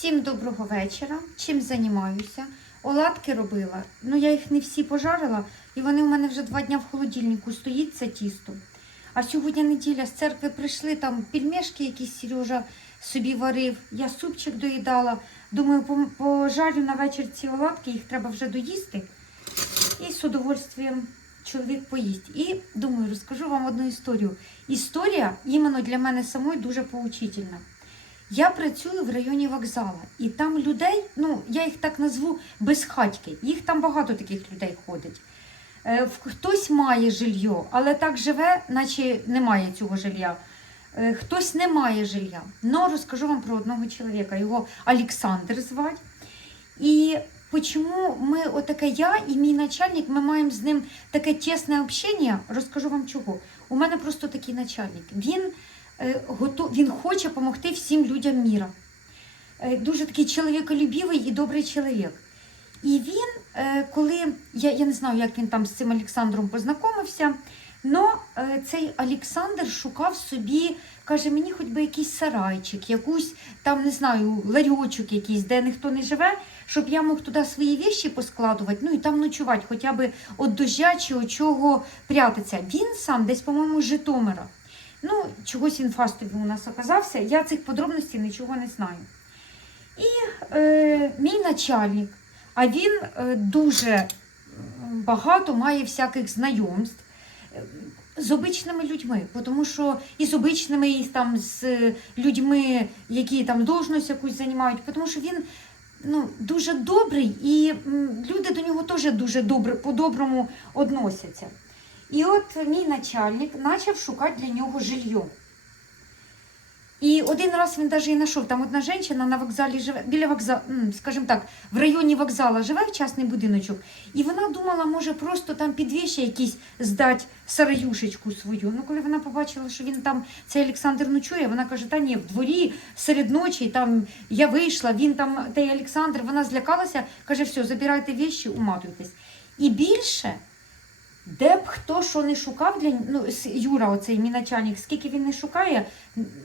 Всім доброго вечора. Чим займаюся? Оладки робила. Ну, я їх не всі пожарила, і вони у мене вже два дня в холодильнику стоїть це тісто. А сьогодні неділя з церкви прийшли, там пельмешки якісь Сережа собі варив. Я супчик доїдала. Думаю, пожарю на вечір ці оладки, їх треба вже доїсти. І з удовольствием чоловік поїсть. І думаю, розкажу вам одну історію. Історія іменно для мене самої дуже поучительна. Я працюю в районі вокзала, і там людей, ну я їх так назву безхатьки. Їх там багато таких людей ходить. Е, Хтось має жилье, але так живе, наче немає цього жилья. Е, Хтось не має жилья. Ну, розкажу вам про одного чоловіка. Його Олександр звати. І чому ми, отаке я і мій начальник, ми маємо з ним таке тісне общення, розкажу вам чого. У мене просто такий начальник. Він, він хоче допомогти всім людям міра. Е, дуже такий чоловіколюбивий і добрий чоловік. І він, е, коли я, я не знаю, як він там з цим Олександром познайомився, але цей Олександр шукав собі, каже, мені хоч би якийсь сарайчик, якусь там, не знаю, ларьочок якийсь, де ніхто не живе, щоб я мог туди свої віші поскладувати, ну і там ночувати, хоча б від дождя чи від чого прятатися. Він сам десь, по-моєму, з Житомира. Ну, чогось він фастові у нас оказався. Я цих подробностей нічого не знаю. І е, мій начальник, а він е, дуже багато має всяких знайомств е, з обичними людьми, тому що і з обичними, і там з е, людьми, які там должність якусь займають, тому що він ну, дуже добрий, і люди до нього теж дуже добре, по-доброму відносяться. І от мій начальник почав шукати для нього жилье. І один раз він навіть і знайшов, там одна жінка на вокзалі живе, біля вокзалу, скажімо так, в районі вокзалу живе в частний будиночок. І вона думала, може просто там під віші якісь здати сараюшечку свою. Ну, коли вона побачила, що він там, цей Олександр ночує, вона каже, та ні, в дворі, серед ночі, там я вийшла, він там, той Олександр, вона злякалася, каже, все, забирайте віші, уматуйтесь. І більше. Де б хто що не шукав для ну, Юра, оцей мій начальник, скільки він не шукає,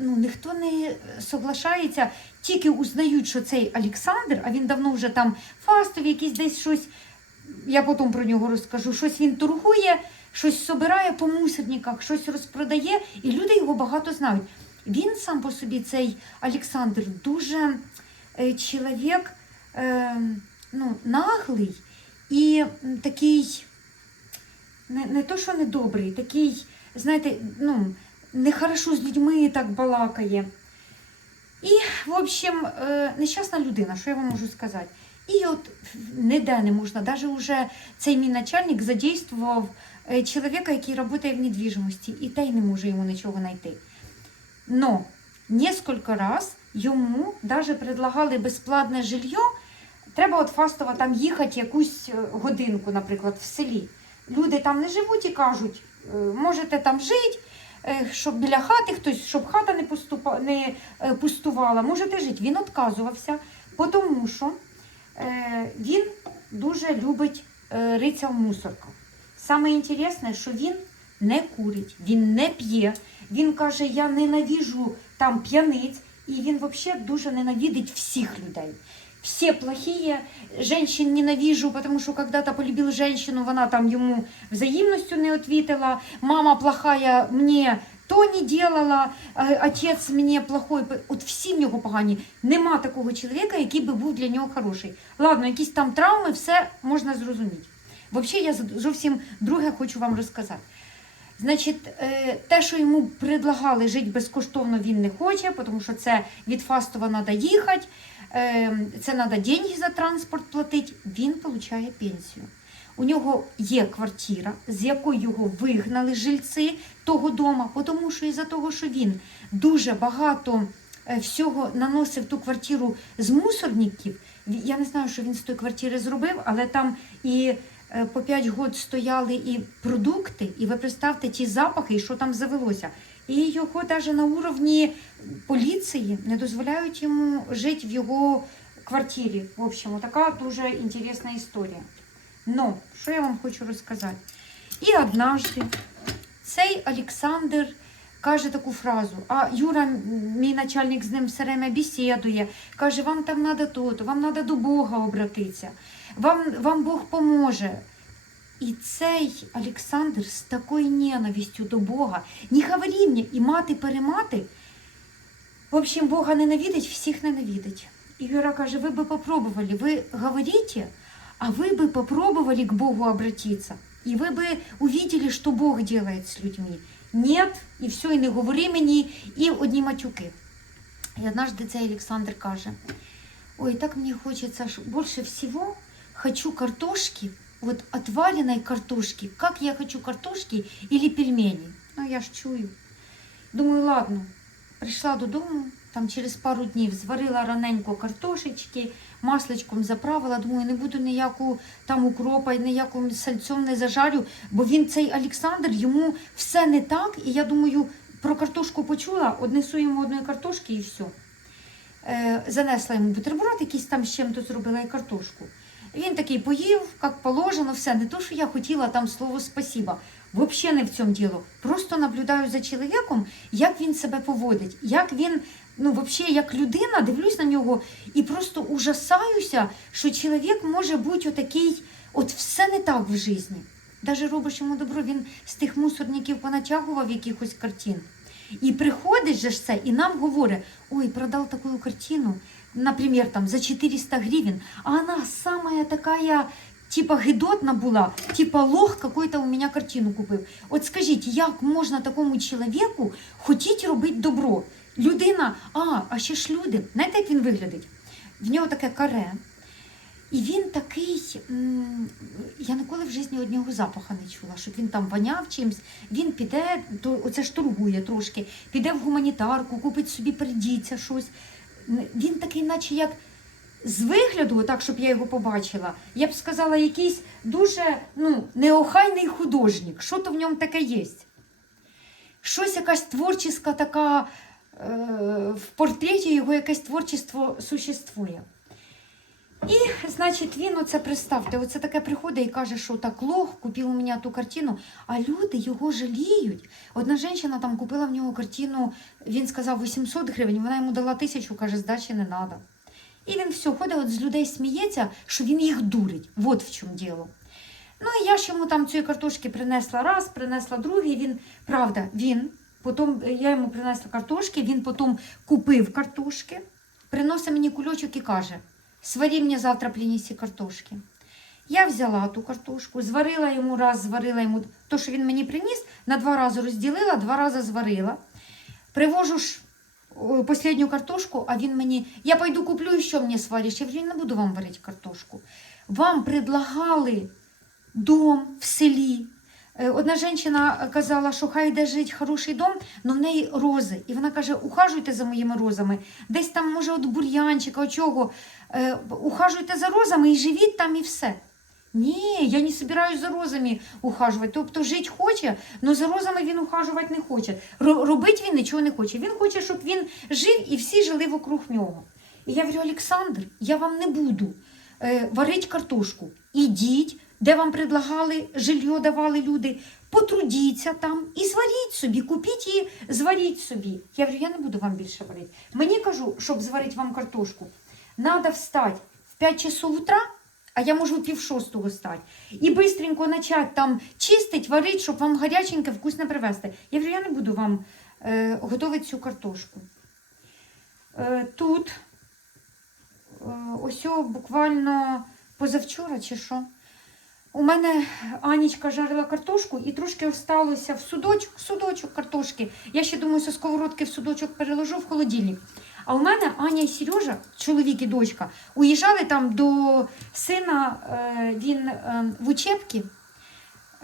ну ніхто не соглашається, тільки узнають, що цей Олександр, а він давно вже там фастові, якийсь десь щось, я потім про нього розкажу, щось він торгує, щось собирає по мусорниках, щось розпродає, і люди його багато знають. Він сам по собі, цей Олександр, дуже е, чоловік е, ну, наглий і такий не, не то, що недобрий, такий, знаєте, ну, нехорошо з людьми так балакає. І, в общем, е, нещасна людина, що я вам можу сказати. І от ніде не можна, навіть уже цей мій начальник задействував е, чоловіка, який працює в недвіжимості, і той не може йому нічого знайти. Но несколько раз йому навіть предлагали безплатне жилье, треба от фастово там їхати якусь е, годинку, наприклад, в селі. Люди там не живуть і кажуть, е, можете там жити, е, щоб біля хати хтось, щоб хата не, поступа, не е, пустувала, можете жити. Він відказувався, тому що він дуже любить ритися в мусорках. Саме інтересне, що він не курить, він не п'є. Він каже, я ненавіжу там п'яниць, і він взагалі дуже ненавидить всіх людей. Все плохие, женщин ненавижу, потому что когда-то полюбил женщину, вона там ему взаимностью не ответила, мама плохая мне то не делала, е, отець мені плохой. От всі в нього погані. Нема такого чоловіка, який би був для нього хороший. Ладно, якісь там травми, все можна зрозуміти. Взагалі, я зовсім друге хочу вам розказати. Значить, е, те, що йому предлагали жити безкоштовно, він не хоче, тому що це від Фастова треба їхати, це треба деньги за транспорт платити. Він отримує пенсію. У нього є квартира, з якої його вигнали жильці того дому, тому що із-за того, що він дуже багато е, всього наносив ту квартиру з мусорників. Я не знаю, що він з тої квартири зробив, але там і е, по 5 років стояли і продукти, і ви представте ті запахи, і що там завелося. І його навіть на уровні поліції не дозволяють йому жити в його квартирі. В общем, така дуже інтересна історія. Ну, що я вам хочу розказати? І однажды цей Олександр каже таку фразу. А Юра, мій начальник з ним все время бесідує, каже, вам там треба то, вам треба до Бога обратитися, вам, вам Бог поможе. І цей Олександр з такою ненавистю до Бога, не говори мені, і мати перемати, в общем, Бога ненавидить, всіх ненавидить. І Юра каже, ви би попробували, ви говорите, а вы бы попробовали к Богу обратиться, и вы бы увидели, что Бог делает с людьми. Нет, і все, і не говори мені, і одні матюки. І однажды цей Олександр каже, ой, так мне хочется, ш- больше всего хочу картошки, вот отваренной картошки, как я хочу картошки или пельмени. Ну, я ж чую. Думаю, ладно, прийшла додому, там через пару днів зварила раненько картошечки, масличком заправила. Думаю, не буду ніяку там укропа, ніяким сальцем не зажарю, бо він цей Олександр, йому все не так. І я думаю, про картошку почула, однесу йому одної картошки і все. Е, занесла йому бутерброд, якийсь там з чим-то зробила і картошку. Він такий поїв, як положено, все. Не то, що я хотіла там слово спасіба. Взагалі не в цьому діло. Просто наблюдаю за чоловіком, як він себе поводить, як він, ну, взагалі, як людина, дивлюсь на нього і просто ужасаюся, що чоловік може бути отакий, от все не так в житті. Даже робиш йому добро, він з тих мусорників понатягував якихось картин. І приходить же ж це, і нам говорить, ой, продав таку картину, наприклад, там за 400 гривен, а она самая такая, типа гидотна була, типа лох какой-то у мене картину купив. От скажіть, як можна такому чоловіку хотіти робити добро? Людина, а, а ще ж люди, знаєте, як він виглядить? В нього таке каре. І він такий, я ніколи в житті одного запаха не чула, щоб він там воняв чимсь. Він піде, то оце ж торгує трошки, піде в гуманітарку, купить собі придіться щось. Він такий, наче як з вигляду, так, щоб я його побачила, я б сказала, якийсь дуже ну, неохайний художник. Що то в ньому таке є? Щось якась творчіска така, е, в портреті його якесь творчество существує. І, значить, він оце представте, оце таке приходить і каже, що так лох купив у мене ту картину, а люди його жаліють. Одна жінка там купила в нього картину, він сказав 800 гривень, вона йому дала тисячу, каже, здачі не треба. І він все ходить, от з людей сміється, що він їх дурить. От в чому діло. Ну і я ж йому там цієї картошки принесла раз, принесла другий. Він, правда, він. Потім я йому принесла картошки, він потім купив картошки, приносить мені кульочок і каже: сварі мені завтра принеси картошки. Я взяла ту картошку, зварила йому раз, зварила йому то, що він мені приніс, на два рази розділила, два рази зварила. Привожу ж о, последню картошку, а він мені, я пойду куплю що мені свариш? Я говорю, не буду вам варити картошку. Вам предлагали дом в селі. Е, Одна жінка казала, що хай йде жити хороший дом, але в неї рози. І вона каже, ухажуйте за моїми розами. Десь там, може, от бур'янчика, от чого. Е, ухажуйте за розами і живіть там і все. Ні, я не собираюсь за розами ухажувати. Тобто жити хоче, але за розами він ухажувати не хоче. Ро- Робити він нічого не хоче. Він хоче, щоб він жив і всі жили вокруг нього. І я говорю, Олександр, я вам не буду е, варити картошку. Ідіть, де вам предлагали, жилье давали люди, потрудіться там і зваріть собі, купіть її, зваріть собі. Я говорю, я не буду вам більше варити. Мені кажу, щоб зварити вам картошку, треба встати в 5 часов утра, а я можу пів шостого стати. І бистренько почати там чистить, варити, щоб вам гаряченьке, вкусне привезти. Я говорю, я не буду вам е, готувати цю картошку. Е, тут е, ось буквально позавчора чи що. У мене Анічка жарила картошку і трошки осталося в судочок, судочок картошки. Я ще думаю, со сковородки в судочок переложу в холодильник. А у мене Аня і Сережа, чоловік і дочка, уїжджали там до сина, е, він е, в учебці,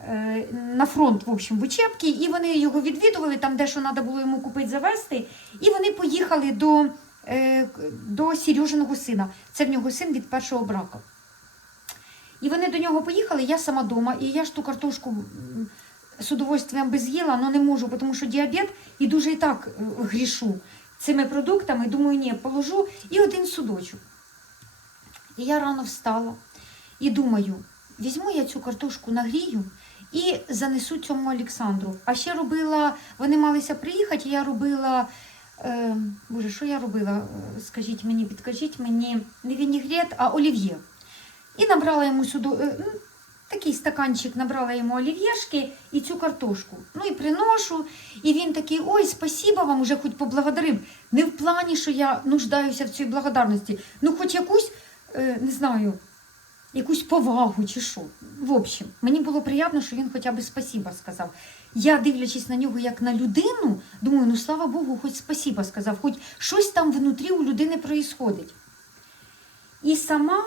е, на фронт, в общем, в учебці, і вони його відвідували, там дещо треба було йому купити, завести. І вони поїхали до, до Сережиного сина. Це в нього син від першого браку. І вони до нього поїхали, я сама вдома, і я ж ту картошку з удовольствием би з'їла, але не можу, тому що діабет і дуже і так е, грішу цими продуктами. Думаю, ні, положу і один судочок. І я рано встала і думаю, візьму я цю картошку нагрію і занесу цьому Олександру. А ще робила, вони малися приїхати, я робила. Е, Боже, що я робила? Е, Скажіть мені, підкажіть мені не вінігрет, а олів'є. І набрала йому сюди е, ну, такий стаканчик, набрала йому олів'єшки і цю картошку. Ну і приношу. І він такий: ой, спасіба вам, уже хоч поблагодарив. Не в плані, що я нуждаюся в цій благодарності. Ну, хоч якусь, е, не знаю, якусь повагу чи що. В общем, мені було приємно, що він хоча б спасіба сказав. Я, дивлячись на нього як на людину, думаю, ну слава Богу, хоч спасіба сказав, хоч щось там внутрі у людини проїсходить. І сама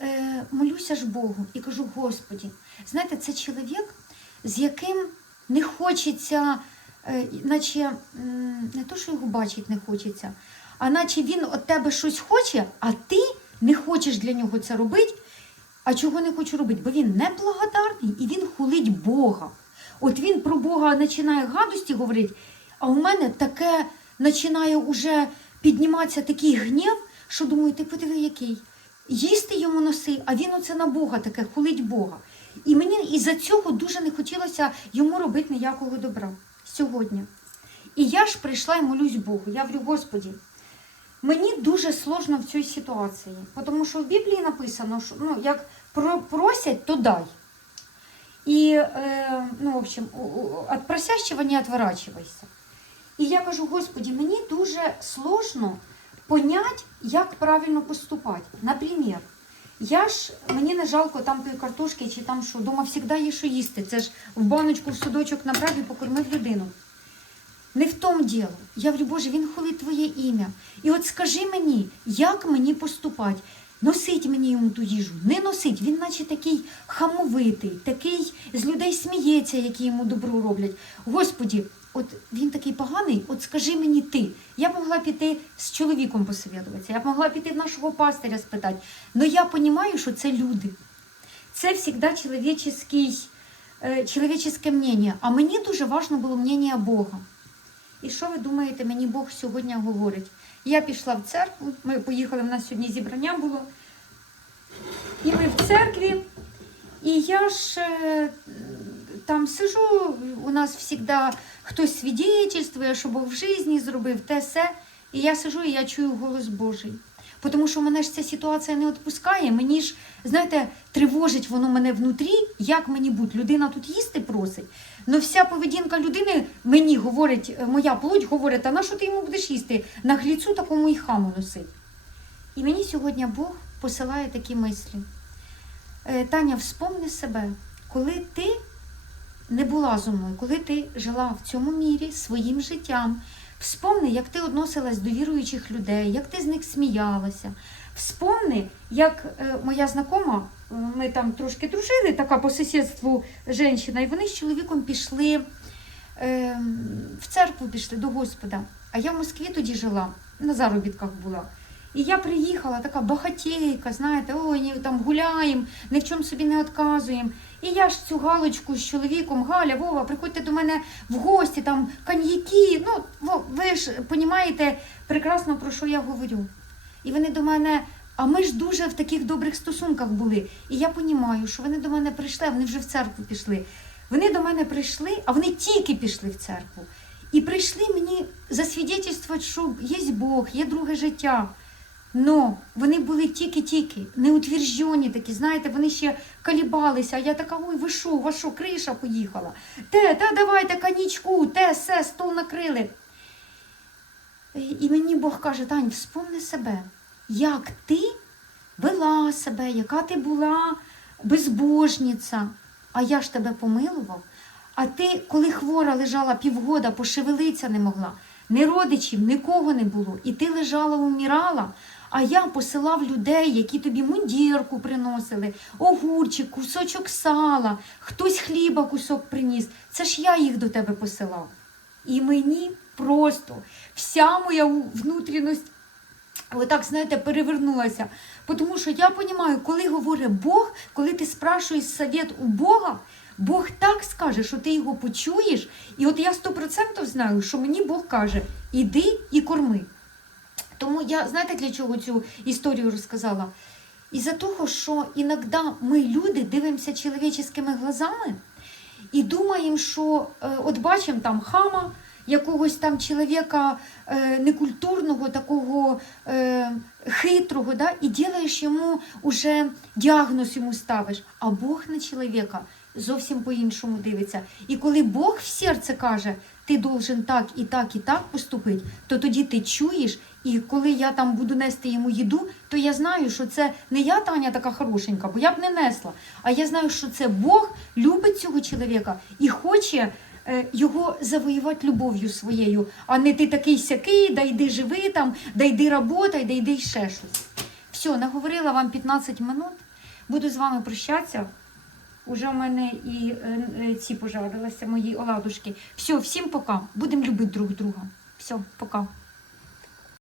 е, молюся ж Богу і кажу, Господі, знаєте, це чоловік, з яким не хочеться, е, наче не то, що його бачить не хочеться, а наче він від тебе щось хоче, а ти не хочеш для нього це робити. А чого не хочу робити? Бо він неблагодарний і він хулить Бога. От він про Бога починає гадості говорити, а у мене таке починає уже підніматися такий гнів, що думаю, ти подиви, який. Їсти йому носи, а він оце на Бога таке, хулить Бога. І мені із-за цього дуже не хотілося йому робити ніякого добра сьогодні. І я ж прийшла і молюсь Богу. Я говорю, Господі, мені дуже сложно в цій ситуації, тому що в Біблії написано, що ну, як просять, то дай. І, е, ну, в общем, от просящего не отворачивайся. І я кажу, Господі, мені дуже сложно понять, як правильно поступати. Наприклад, я ж мені не жалко там тої картошки чи там що, дома завжди є що їсти. Це ж в баночку, в судочок набрав і покормив людину. Не в тому діло. Я говорю, Боже, він хулить твоє ім'я. І от скажи мені, як мені поступати? Носить мені йому ту їжу, не носить. Він наче такий хамовитий, такий з людей сміється, які йому добро роблять. Господі, от він такий поганий, от скажи мені ти. Я б могла піти з чоловіком посовідуватися, я б могла піти в нашого пастиря спитати. Але я розумію, що це люди. Це завжди чоловічний, е, мнення. А мені дуже важливо було мнення Бога. І що ви думаєте, мені Бог сьогодні говорить? Я пішла в церкву, ми поїхали, в нас сьогодні зібрання було. І ми в церкві, і я ж е, там сижу, у нас завжди хтось свідчитує, що Бог в житті зробив те все. І я сижу і я чую голос Божий. Тому що мене ж ця ситуація не відпускає. Мені ж, знаєте, тривожить воно мене внутрі, як мені бути. Людина тут їсти просить. Ну вся поведінка людини мені говорить, е, моя плоть говорить, а на що ти йому будеш їсти? На гліцу такому і хаму носить. І мені сьогодні Бог посилає такі мислі. Е, Таня, вспомни себе, коли ти не була зо мною, коли ти жила в цьому мірі своїм життям. Вспомни, як ти відносилась до віруючих людей, як ти з них сміялася. Вспомни, як е, моя знакома, е, ми там трошки дружили, така по сусідству жінка, і вони з чоловіком пішли е, в церкву, пішли до Господа. А я в Москві тоді жила, на заробітках була. І я приїхала, така багатейка, знаєте, ой, там гуляємо, ні в чому собі не відказуємо. І я ж цю галочку з чоловіком, Галя, Вова, приходьте до мене в гості, там коньяки. Ну, ви ж розумієте прекрасно, про що я говорю. І вони до мене, а ми ж дуже в таких добрих стосунках були. І я розумію, що вони до мене прийшли, вони вже в церкву пішли. Вони до мене прийшли, а вони тільки пішли в церкву. І прийшли мені засвідчити, що є Бог, є друге життя. Но вони були тільки-тільки, неутверждені такі, знаєте, вони ще колібалися. А я така, ой, ви що, у вас що, криша поїхала? Те, та давайте конічку, те, все, стол накрили. І мені Бог каже, Тань, вспомни себе, як ти вела себе, яка ти була безбожниця, а я ж тебе помилував. А ти, коли хвора лежала півгода, пошевелитися не могла, ні родичів, нікого не було. І ти лежала, умирала, а я посилав людей, які тобі мундірку приносили, огурчик, кусочок сала, хтось хліба кусок приніс. Це ж я їх до тебе посилав. І мені просто вся моя внутрішність отак, знаєте, перевернулася. Тому що я розумію, коли говорить Бог, коли ти спрашуєш совет у Бога, Бог так скаже, що ти його почуєш. І от я 100% знаю, що мені Бог каже: іди і корми. Тому я, знаєте, для чого цю історію розказала? Із-за того, що іноді ми, люди, дивимося чоловіческими глазами, і думаємо, що е, от бачимо там хама, якогось там чоловіка е, некультурного, такого е, хитрого, да, і ділаєш йому уже діагноз йому ставиш. А Бог на чоловіка зовсім по-іншому дивиться. І коли Бог в серце каже, ти должен так і так і так поступити, то тоді ти чуєш, і коли я там буду нести йому їду, то я знаю, що це не я Таня така хорошенька, бо я б не несла. А я знаю, що це Бог любить цього чоловіка і хоче е, його завоювати любов'ю своєю, а не ти такий сякий, да йди живи там, да йди работай, да йди ще щось. Все, наговорила вам 15 минут. Буду з вами прощатися. Уже в мене і е, е, ці пожарилися, мої оладушки. Все, всім пока. Будемо любити друг друга. Все, пока.